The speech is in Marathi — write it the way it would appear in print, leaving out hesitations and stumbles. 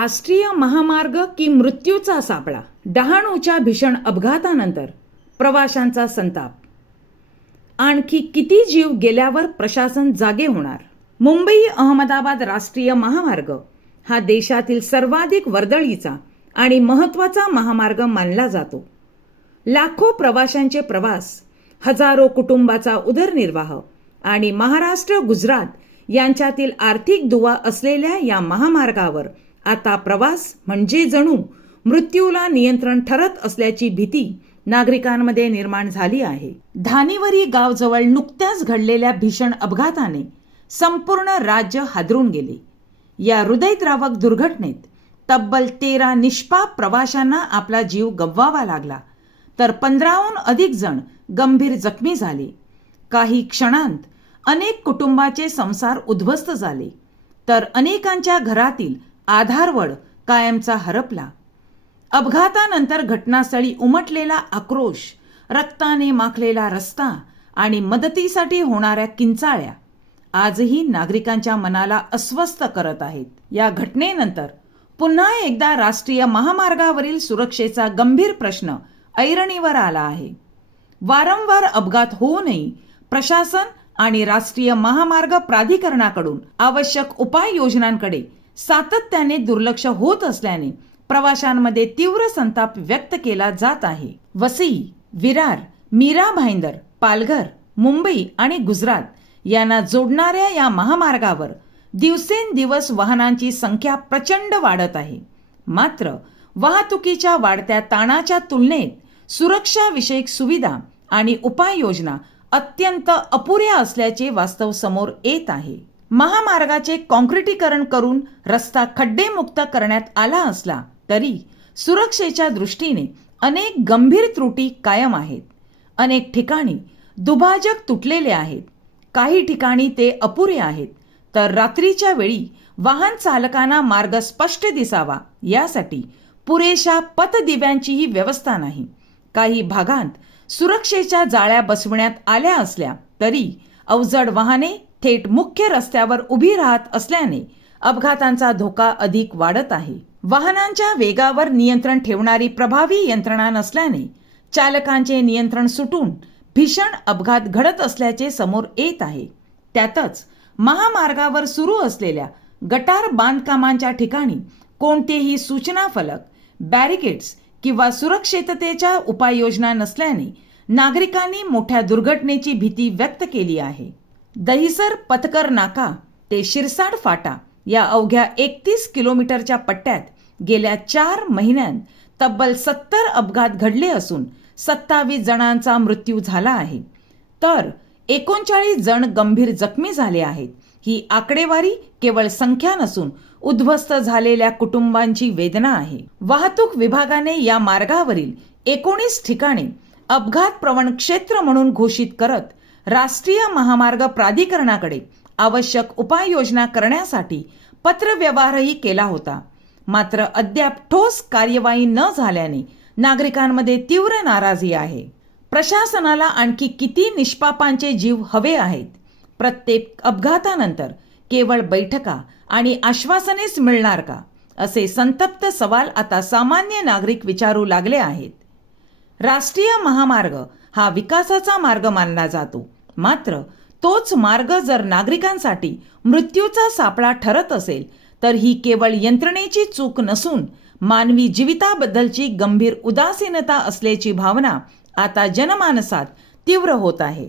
राष्ट्रीय महामार्ग की मृत्यूचा सापळा. डहाणूच्या भीषण अपघातानंतर प्रवाशांचा संताप. आणखी किती जीव गेल्यावर प्रशासन जागे होणार? मुंबई अहमदाबाद राष्ट्रीय महामार्ग हा देशातील सर्वाधिक वर्दळीचा आणि महत्त्वाचा महामार्ग मानला जातो. लाखो प्रवाशांचे प्रवास, हजारो कुटुंबाचा उदरनिर्वाह आणि महाराष्ट्र गुजरात यांच्यातील आर्थिक दुवा असलेल्या या महामार्गावर आता प्रवास म्हणजे जणू मृत्यूला नियंत्रण ठरत असल्याची भीती नागरिकांमध्ये निर्माण झाली आहे. धानिवरी गावजवळ नुकत्याच घडलेल्या भीषण अपघाताने संपूर्ण राज्य हादरून गेले. या हृदयद्रावक दुर्घटनेत तब्बल 13 निष्पाप प्रवाशांना आपला जीव गमवावा लागला, तर 15हून अधिक जण गंभीर जखमी झाले. काही क्षणांत अनेक कुटुंबाचे संसार उद्ध्वस्त झाले, तर अनेकांच्या घरातील आधारवड कायमचा हरपला. अपघातानंतर घटनास्थळी उमटलेला आक्रोश, रक्ताने माखलेला रस्ता आणि मदतीसाठी होणाऱ्या किंचाळ्या आजही नागरिकांच्या मनाला अस्वस्थ करत आहेत. या घटनेनंतर पुन्हा एकदा राष्ट्रीय महामार्गावरील सुरक्षेचा गंभीर प्रश्न ऐरणीवर आला आहे. वारंवार अपघात होऊनही प्रशासन आणि राष्ट्रीय महामार्ग प्राधिकरणाकडून आवश्यक उपाययोजनांकडे सातत्याने दुर्लक्ष होत असल्याने प्रवाशांमध्ये तीव्र संताप व्यक्त केला जात आहे. वसई, विरार, मीरा भाईंदर, पालघर, मुंबई आणि गुजरात यांना जोडणाऱ्या या महामार्गावर दिवसेंदिवस वाहनांची संख्या प्रचंड वाढत आहे. मात्र वाहतुकीच्या वाढत्या ताणाच्या तुलनेत सुरक्षाविषयक सुविधा आणि उपाययोजना अत्यंत अपुऱ्या असल्याचे वास्तव समोर येत आहे. महामार्गाचे काँक्रिटीकरण करून रस्ता खड्डेमुक्त करण्यात आला असला तरी सुरक्षेच्या दृष्टीने अनेक गंभीर त्रुटी कायम आहेत. अनेक ठिकाणी दुभाजक तुटलेले आहेत, काही ठिकाणी ते अपुरे आहेत, तर रात्रीच्या वेळी वाहन चालकांना मार्ग स्पष्ट दिसावा यासाठी पुरेशा पथदिव्यांचीही व्यवस्था नाही. काही भागांत सुरक्षेच्या जाळ्या बसवण्यात आल्या असल्या तरी अवजड वाहने थेट मुख्य रस्त्यावर उभी राहत असल्याने अपघातांचा धोका अधिक वाढत आहे. वाहनांच्या वेगावर नियंत्रण ठेवणारी प्रभावी यंत्रणा नसल्याने चालकांचे नियंत्रण सुटून भीषण अपघात घडत असल्याचे समोर येत आहे. त्यातच महामार्गावर सुरू असलेल्या गटार बांधकामांच्या ठिकाणी कोणतेही सूचना फलक, बॅरिकेड्स किंवा सुरक्षिततेच्या उपाययोजना नसल्याने नागरिकांनी मोठ्या दुर्घटनेची भीती व्यक्त केली आहे. दहिसर पथकर नाका ते शिरसाड फाटा या अवघ्या 31 किलोमीटरच्या पट्ट्यात गेल्या 4 महिन्यांत तब्बल 70 अपघात घडले असून 27 जणांचा मृत्यू झाला आहे, तर 39 जण गंभीर जखमी झाले आहेत. ही आकडेवारी केवळ संख्या नसून उद्ध्वस्त झालेल्या कुटुंबांची वेदना आहे. वाहतूक विभागाने या मार्गावरील 19 ठिकाणे अपघात प्रवण क्षेत्र म्हणून घोषित करत राष्ट्रीय महामार्ग प्राधिकरणाकडे आवश्यक उपाययोजना करण्यासाठी पत्रव्यवहारही केला होता. मात्र अद्याप ठोस कार्यवाही न झाल्याने नागरिकांमध्ये तीव्र नाराजी आहे. प्रशासनाला आणखी किती निष्पापांचे जीव हवे आहेत? प्रत्येक अपघातानंतर केवळ बैठका आणि आश्वासनेच मिळणार का, असे संतप्त सवाल आता सामान्य नागरिक विचारू लागले आहेत. राष्ट्रीय महामार्ग हा विकासाचा मार्ग मानला जातो, मात्र तोच मार्ग जर नागरिकांसाठी मृत्यूचा सापळा ठरत असेल तर ही केवळ यंत्रणेची चूक नसून मानवी जीविताबद्दलची गंभीर उदासीनता असल्याची भावना आता जनमानसात तीव्र होत आहे.